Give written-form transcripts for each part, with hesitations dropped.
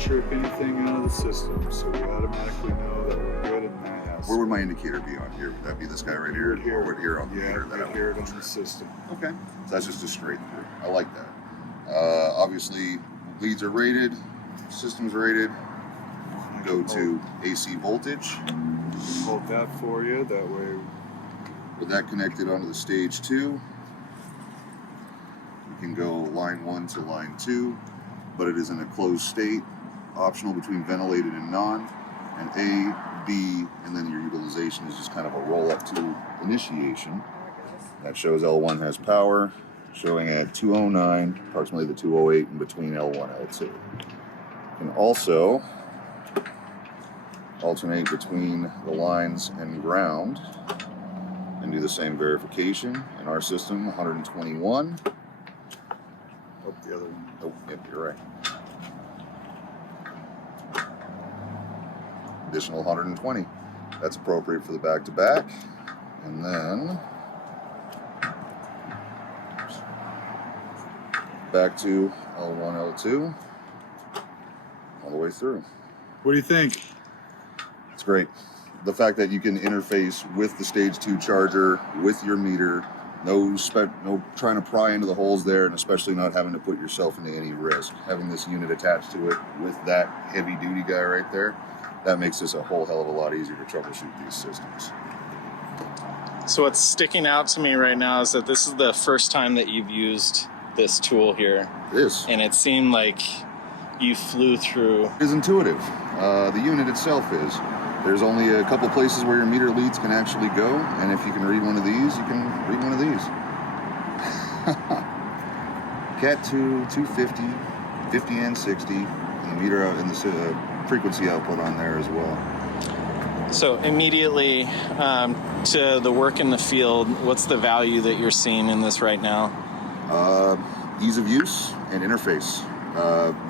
trip anything out of the system, so we automatically know that we're good in that house. Where would my indicator be on here? Would that be this guy right here? Or would it here on the meter? Yeah, right here on the system. Okay, so that's just a straight through. I like that. Obviously, leads are rated, system's rated. Go to AC voltage. Hold that for you, that way. With that connected onto the stage 2, you can go line 1 to line 2, but it is in a closed state, optional between ventilated and non, and A, B, and then your utilization is just kind of a roll up to initiation. That shows L1 has power, showing at 209, approximately the 208 in between L1 and L2. You can also alternate between the lines and ground and do the same verification. In our system, 121. Oh, the other one. Oh, yep, you're right. Additional 120. That's appropriate for the back-to-back. And then back to L1, L2, all the way through. What do you think? It's great. The fact that you can interface with the stage 2 charger, with your meter, no trying to pry into the holes there, and especially not having to put yourself into any risk. Having this unit attached to it with that heavy duty guy right there, that makes this a whole hell of a lot easier to troubleshoot these systems. So what's sticking out to me right now is that this is the first time that you've used this tool here. It is. And it seemed like you flew through. It is intuitive. The unit itself is. There's only a couple places where your meter leads can actually go, and if you can read one of these, you can read one of these. Cat 2, 250, 50 and 60, and the meter out and the frequency output on there as well. So immediately to the work in the field, what's the value that you're seeing in this right now? Ease of use and interface.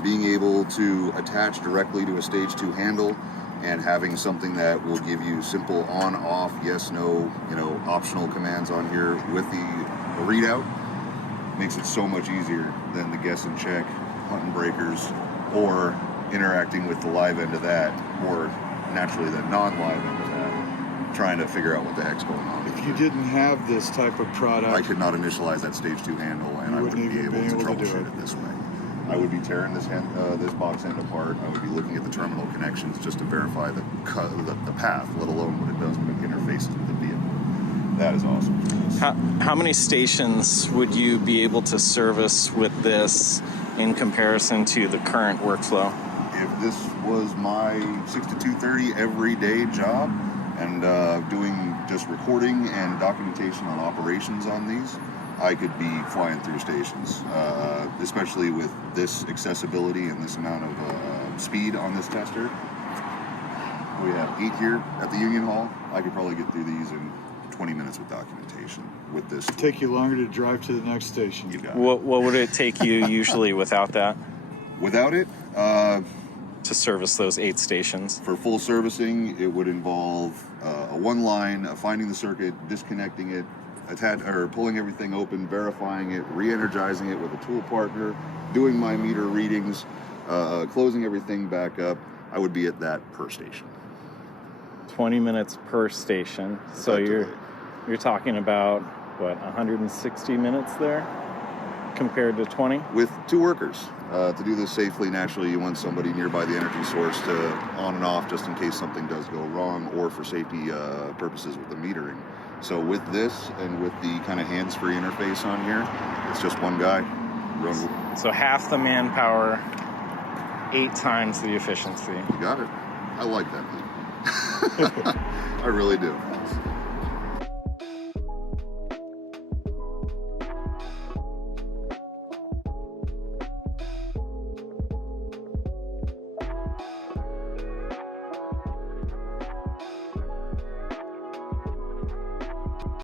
Being able to attach directly to a stage 2 handle and having something that will give you simple on, off, yes, no, optional commands on here with the readout makes it so much easier than the guess and check, hunting breakers, or interacting with the live end of that, or naturally the non-live end of that, trying to figure out what the heck's going on. If you didn't have this type of product, I could not initialize that stage 2 handle, and I wouldn't be able to troubleshoot it this way. I would be tearing this box end apart. I would be looking at the terminal connections just to verify the path, let alone what it does when it interfaces with the vehicle. That is awesome. How many stations would you be able to service with this in comparison to the current workflow? If this was my 6 to 2:30 everyday job and doing just recording and documentation on operations on these, I could be flying through stations, especially with this accessibility and this amount of speed on this tester. We have 8 here at the Union Hall. I could probably get through these in 20 minutes with documentation with this. it'd take you longer to drive to the next station. You got What would it take you usually without that? Without it, to service those 8 stations? for full servicing, it would involve a one line, finding the circuit, disconnecting it, pulling everything open, verifying it, re-energizing it with a tool partner, doing my meter readings, closing everything back up. I would be at that per station. 20 minutes per station. So you're talking about, what, 160 minutes there compared to 20? With 2 workers. To do this safely, naturally, you want somebody nearby the energy source to on and off just in case something does go wrong, or for safety purposes with the metering. So with this and with the kind of hands-free interface on here, it's just one guy. So half the manpower, 8 times the efficiency. You got it. I like that thing. I really do.